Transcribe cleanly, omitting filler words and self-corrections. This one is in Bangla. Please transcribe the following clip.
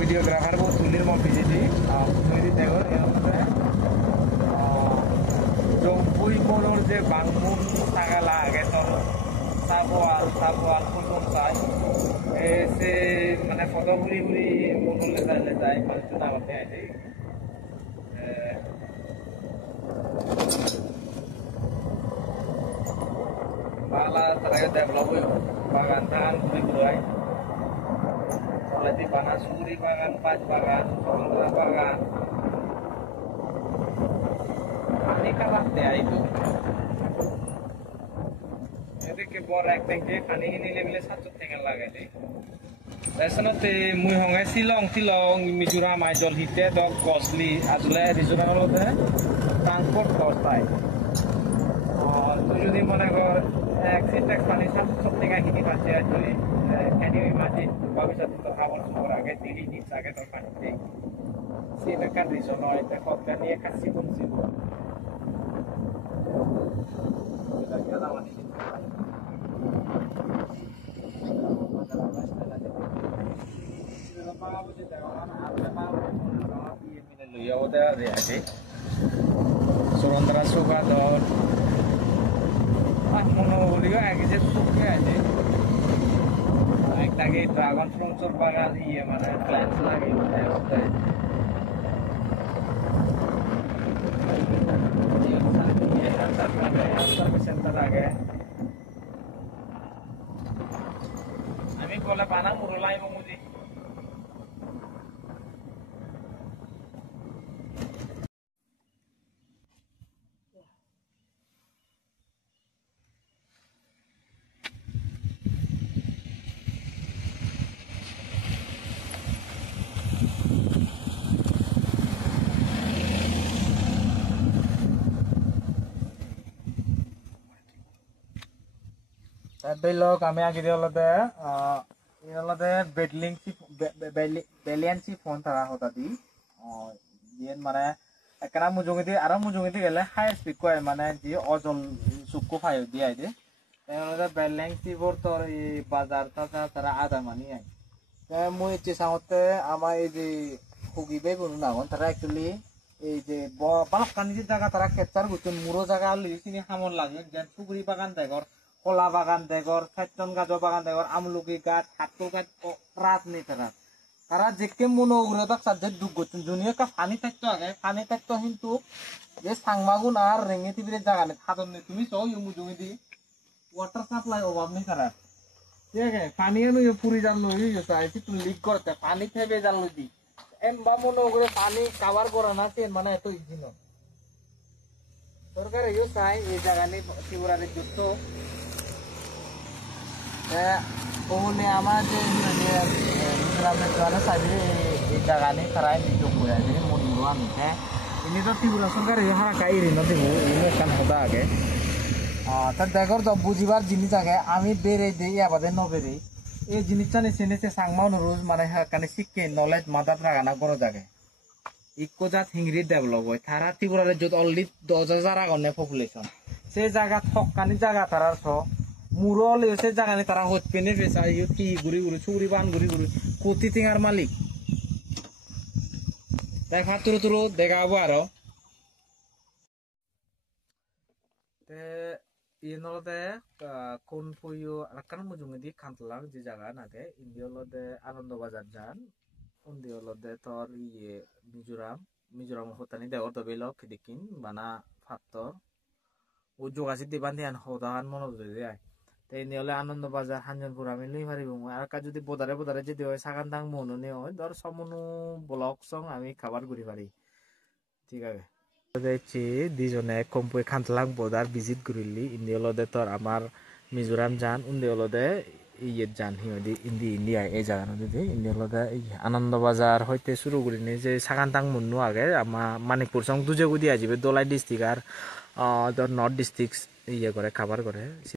वीडियोग्राफर वो तुलिर मो भिजिटी तुलिर देवर जो पुई मोनर जे बांगमुन तागाला आगे तो साबोआल पुनम साय ऐसे माने फोटो बुरी मोनर ले जाए मानते ना होते हैं माला तरह डेवलप हुई बागान थान बुरी बुराई Lati panas suri bagan, pas bagan, sondra bagan. Ini kalah deh itu. Jadi keborek tengke, kani ini level satu tinggal lagi deh. Biasanya te muihongai silong Mizoram ajol hite dog costly, ajle Mizoram lo deh transport cost ay. Tu jadi mana kor exit kani satu tinggal hini pasti ajli. Can you imagine भविष्य तो हावन सुपर आगे दिल्ली नीचे आगे तो काटते सीधा कर रिजो नॉइस ते खत करनी है कच्ची कुंसी तो क्या ना वाली ये होता है ऐसे सुरंदरा सुगा दौर मोनो बोलियो आगे से सुखे ऐसे lagi dragon fruit bagal iya mana plants lagi center lagi kami kalau panang murulai menguji Belok kami akhir ini baliansi phone tara hota di yen mane ekana mujungiti ara mujungiti gele high speed ko mane di ozol sukku phayo di aide enolade baliansi bor tor e bazar tara ada mani ai te moi che saote ama ei je hugibe bunu nagon tara actually ei je balok kan ji jaga tara capture gutun muro jaga li sini hamon lage jan sugri bagan degor kola bagan degor saitton gajo bagan degor amluki gat hatu gat rat ni tara jekke mono ugre tak sadde dugotun dunia ka pani takto age pani takto hintu je sangmagun ar rengi tibire jaga ne hadon ne tumi so yumu jungi di water supply obab ni tara ठीक है पानी नु ये पूरी जान लो ये साइज तू लीक करते पानी थेबे जान लो दी एम बा मोनो ugre पानी कवर करा ना ते माने एतो इजी न सरकार यो साइ ए जागा नि तिबुरारे जुतो ohne ama je Mizoram juana sabi e jagani karai di jogo ya jadi mundur ami ini to Tripura Sarkar hara kai ri no debu ini kan hoda age ta dekor to bujibar jinis age ami bere dei abade no bere এই জিনিসটা নেছে সাংমাউন রোজ মানে কানে শিখে নলেজ মাথা রাগানা করো জাগে ইকো জাত হিংরি ডেভেলপ হয় তারা ত্রিপুরারে যত অলরেডি 10,000 আগনে পপুলেশন সে জায়গা থকানি জায়গা তারার স মুরল এসে জায়গানি তারা হতপেনে ফেসা ইউ কি গুরি গুরি চুরি বান গুরি গুরি কোটি টিঙার মালিক দেখা তুরু দেখাবো আরো তে ইনলদে কোন ফুয়ো আকান মুজুংদি খান্তলাং যে জায়গা নাগে ইন্ডিয়ালদে আনন্দ বাজার যান উন্দিয়লদে তোর ইয়ে মিজোরাম হতানি দেওর তো বেলক দিকিন বানা ফাত্তর ও যোগাসি দিবান্দিয়ান হদাহান মনোদে যায় তাই নিয়লে আনন্দ বাজার হানজনপুর আমি লই পারিব আর কা যদি বদারে যদি হয় সাগান দাং মননে হয় ধর সমনু ব্লক সং আমি খাবার ঘুরি পারি ঠিক আছে দেখছি দুজনে কম্পুই খান্তলাং বদার ভিজিট করিলি ইন্ডিয়ালদে তোর আমার মিজোরাম যান উন্দিয়লদে ইয়ে যান সিহঁতি ইন্ডিয়া এই জাগা নদীতে ইন্ডিয়ার লগে আনন্দবাজার হইতে শুরু করি নি যে সাকান্তাং মুন্নু আগে আমার মানিকপুর সং দুজে গুদি আসবে দোলাই ডিস্ট্রিক্ট আর নর্থ ডিস্ট্রিক্ট ইয়ে করে খাবার করে